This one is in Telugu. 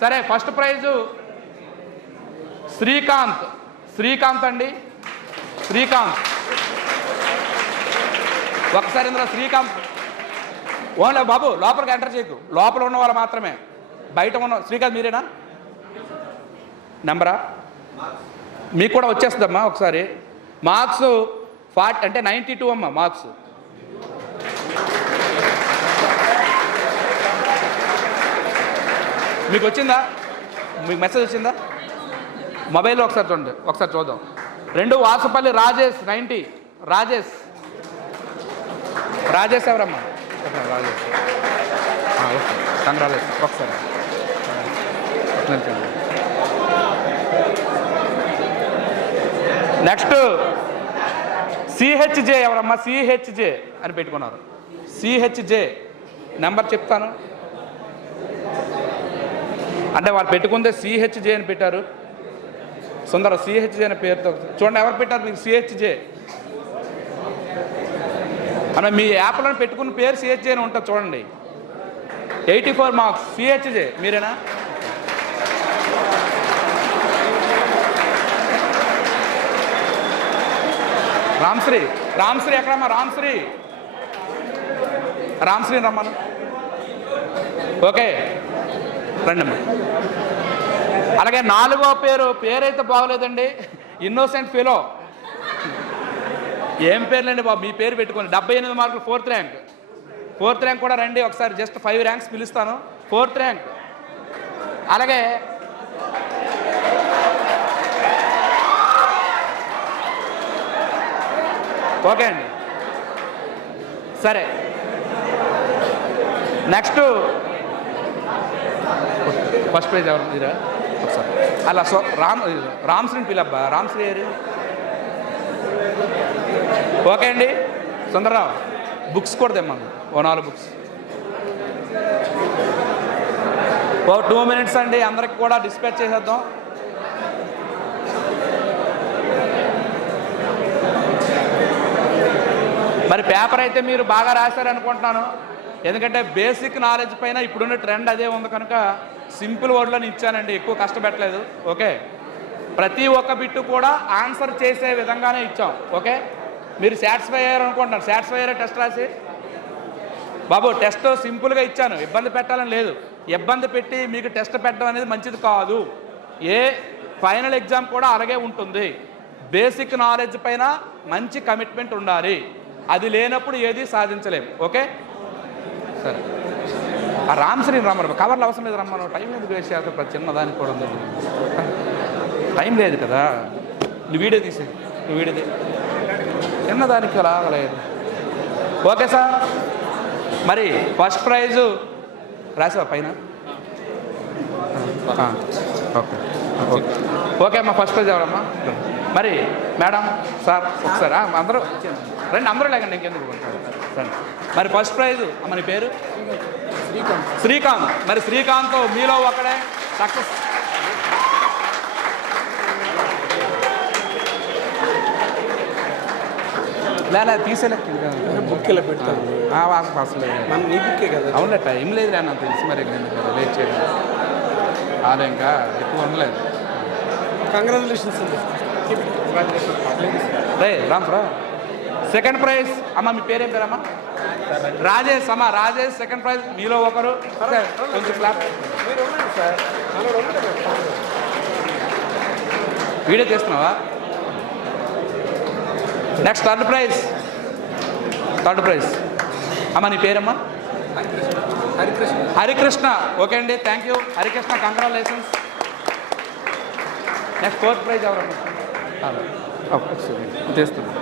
సరే ఫస్ట్ ప్రైజు శ్రీకాంత్. శ్రీకాంత్ అండి. శ్రీకాంత్. ఒకసారి ఇందులో శ్రీకాంత్. ఓన్లే బాబు లోపలికి ఎంటర్ చేయకు. లోపల ఉన్న వాళ్ళు మాత్రమే. బయట ఉన్న శ్రీకాంత్ మీరేనా? నెంబరా మీకు కూడా వచ్చేస్తుందమ్మా ఒకసారి. మార్క్స్ ఫార్టీ అంటే నైంటీ టూ అమ్మా మార్క్స్. మీకు వచ్చిందా మీకు మెసేజ్ వచ్చిందా? మొబైల్లో ఒకసారి చూడండి ఒకసారి చూద్దాం. రెండు వాసుపల్లి రాజేష్ నైంటీ రాజేష్. రాజేష్ ఎవరమ్మా? రాజేష్. ఆ, ఓకే. ఒకసారి. నెక్స్ట్ సిహెచ్జే ఎవరమ్మా? సిహెచ్జే అని పెట్టుకున్నారు. సిహెచ్జే నెంబర్ చెప్తాను. అంటే వాళ్ళు పెట్టుకుందే సిహెచ్జే అని పెట్టారు. సుందర సిహెచ్జే అనే పేరుతో. చూడండి ఎవరు పెట్టారు మీకు సిహెచ్జే అన్న మీ యాప్లో పెట్టుకున్న పేరు సిహెచ్జే అని ఉంటుంది చూడండి. ఎయిటీ ఫోర్ మార్క్స్ సిహెచ్జే మీరేనా? రామ్శ్రీ రామ్శ్రీ ఎక్కడమ్మా? రామ్శ్రీ. రామ్శ్రీ రమ్మను. ఓకే. రండమ్మా. అలాగే నాలుగో పేరు పేరైతే బాగోలేదండి. ఇన్నోసెంట్ ఫెలో ఏం పేర్లండి బాబు? మీ పేరు పెట్టుకోండి. డెబ్బై ఎనిమిది మార్కులు ఫోర్త్ ర్యాంక్. ఫోర్త్ ర్యాంక్ కూడా రండి. ఒకసారి జస్ట్ ఫైవ్ ర్యాంక్స్ పిలుస్తాను. Fourth rank. అలాగే ఓకే అండి. సరే. నెక్స్ట్ ఫస్ట్ ప్రైజ్ ఎవరు మీరా ఒకసారి అలా సో రామ్ రామ్శ్రీని పిలబ్బా. రామ్శ్రీ గారు? ఓకే అండి. సుందరరావు బుక్స్ కూడా తెమ్మను ఓ నాలుగు బుక్స్. ఓ టూ మినిట్స్ అండి అందరికి కూడా డిస్పాచ్ చేసేద్దాం. మరి పేపర్ అయితే మీరు బాగా రాశారు అనుకుంటున్నాను ఎందుకంటే బేసిక్ నాలెడ్జ్ పైన ఇప్పుడున్న ట్రెండ్ అదే ఉంది కనుక సింపుల్ వర్డ్లో ఇచ్చానండి ఎక్కువ కష్టపెట్టలేదు. ఓకే? ప్రతి ఒక్క బిట్టు కూడా ఆన్సర్ చేసే విధంగానే ఇచ్చాం. ఓకే? మీరు సాటిస్ఫై అయ్యారు అనుకుంటున్నారు. సాటిస్ఫై అయ్యారా టెస్ట్ రాసి? బాబు టెస్ట్ సింపుల్గా ఇచ్చాను. ఇబ్బంది పెట్టాలని లేదు. ఇబ్బంది పెట్టి మీకు టెస్ట్ పెట్టడం అనేది మంచిది కాదు. ఏ ఫైనల్ ఎగ్జామ్ కూడా అలాగే ఉంటుంది. బేసిక్ నాలెడ్జ్ పైన మంచి కమిట్మెంట్ ఉండాలి. అది లేనప్పుడు ఏది సాధించలేం. ఓకే? సరే. ఆ రామ్శ్రీ రమ్మను కవర్లు అవసరం లేదు రమ్మను. టైం ఎందుకు వేస్ట్ చేస్తారు ప్రతి చిన్నదానికి కూడా ఉంది? టైం లేదు కదా. నువ్వు వీడియో తీసే నువ్వు వీడియో తీ చిన్నదానికి రాగలేదు ఓకే సార్. మరి ఫస్ట్ ప్రైజు రాసావా పైన? ఓకే. ఓకే. అమ్మా ఫస్ట్ ప్రైజ్ ఎవరమ్మా? మరి మేడం సార్ ఒకసారి అందరూ రండి అందరూ లేకండి ఇంకెందుకు? రండి మరి ఫస్ట్ ప్రైజ్ అమ్మ నీ పేరు? శ్రీకాంత్. మరి శ్రీకాంత్ మీలో ఒకడే సక్సెస్. లేదా తీసేలే. బుక్ ఇలా పెడతాను. అసలు మన నీ బుక్కే కదా. అవునులే టైం లేదు నాకు తెలిసి మరి లేట్ చేయడం? అదే ఇంకా ఎక్కువ ఉండలేదు. కంగ్రాచులేషన్స్ రే రామ్ రా సెకండ్ ప్రైజ్ అమ్మ మీ పేరేం పేరమ్మా? రాజేష్ అమ్మ రాజేష్ సెకండ్ ప్రైజ్ మీలో ఒకరు. కొంచెం క్లాప్ వీడియో చేస్తున్నావా next third prize third prize అమ్మ నీ పేరమ్మా? హరికృష్ణ. హరికృష్ణ. ఓకే అండి thank you Harikrishna congratulations next fourth prize ఎవరమ్మా తీస్తుంది